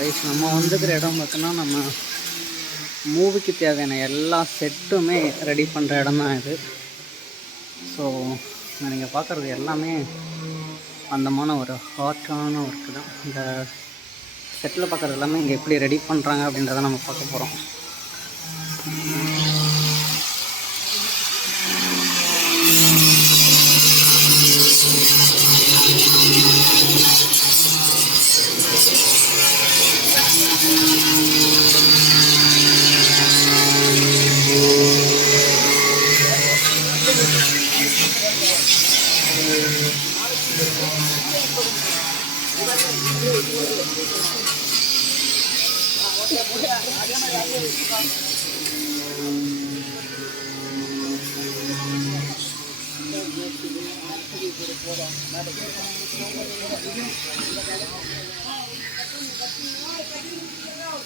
Rice நம்ம வந்துக்கிற இடம் பார்த்தோன்னா நம்ம மூவிக்கு தேவையான எல்லா செட்டுமே ரெடி பண்ணுற இடம் தான் இது. ஸோ நீங்கள் பார்க்குறது எல்லாமே அந்தமான ஒரு ஹாட்டான ஒர்க்கு தான். இந்த செட்டில் பார்க்குறது எல்லாமே இங்கே எப்படி ரெடி பண்ணுறாங்க அப்படின்றத நம்ம பார்க்க போகிறோம்.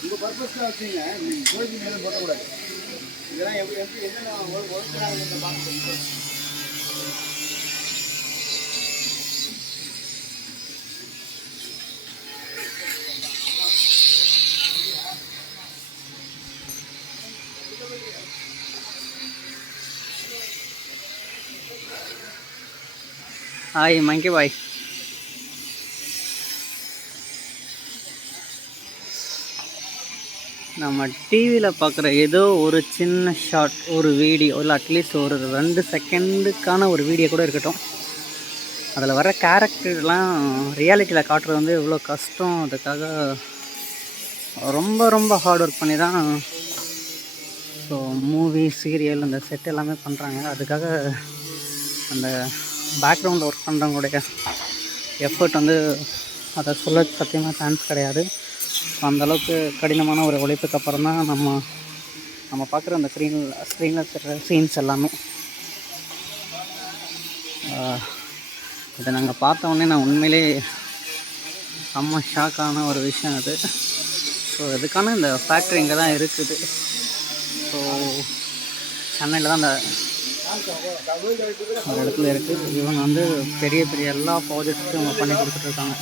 உங்கள் பர்பஸ்க்காக வச்சுங்க, கோழிக்கு மேலே போடக்கூடாது. இதெல்லாம் எப்படி எப்படி என்னென்ன ஒழுங்காக பார்க்க. ஹாய் மங்கி பாய். நம்ம டிவியில் பார்க்குற ஏதோ ஒரு சின்ன ஷார்ட், ஒரு வீடியோ, இல்லை அட்லீஸ்ட் ஒரு 2 செகண்டுக்கான ஒரு வீடியோ கூட இருக்கட்டும், அதில் வர கேரக்டர்லாம் ரியாலிட்டியில் காட்டுறது வந்து எவ்வளோ கஷ்டம். அதுக்காக ரொம்ப ரொம்ப ஹார்ட் ஒர்க் பண்ணி தான் ஸோ மூவி, சீரியல், அந்த செட் எல்லாமே பண்ணுறாங்க. அதுக்காக அந்த பேக்ரவுண்டில் ஒர்க் பண்ணுறவங்களுடைய எஃபர்ட் வந்து அதை சொல்ல சத்தியமாக சான்ஸ் கிடையாது. அந்தளவுக்கு கடினமான ஒரு உழைப்புக்கு அப்புறம் தான் நம்ம பார்க்குற அந்த ஸ்க்ரீனில் இருக்கிற சீன்ஸ் எல்லாமே. இதை நாங்கள் பார்த்தோன்னே நான் உண்மையிலே செம்ம ஷாக்கான ஒரு விஷயம் அது. ஸோ இதுக்கான இந்த ஃபேக்ட்ரி இங்கே தான் இருக்குது. ஸோ சென்னையில் தான் அந்த ஒரு இடத்துல இருக்குது. இவங்க வந்து பெரிய பெரிய எல்லா ப்ராஜெக்ட்ஸும் இவங்க பண்ணி கொடுத்துட்ருக்காங்க.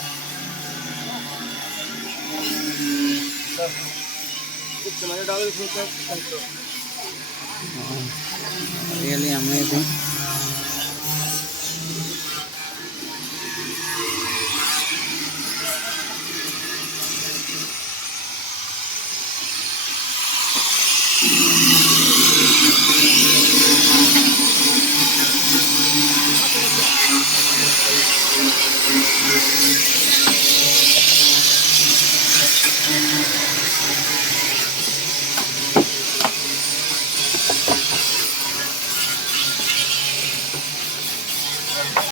Really amazing.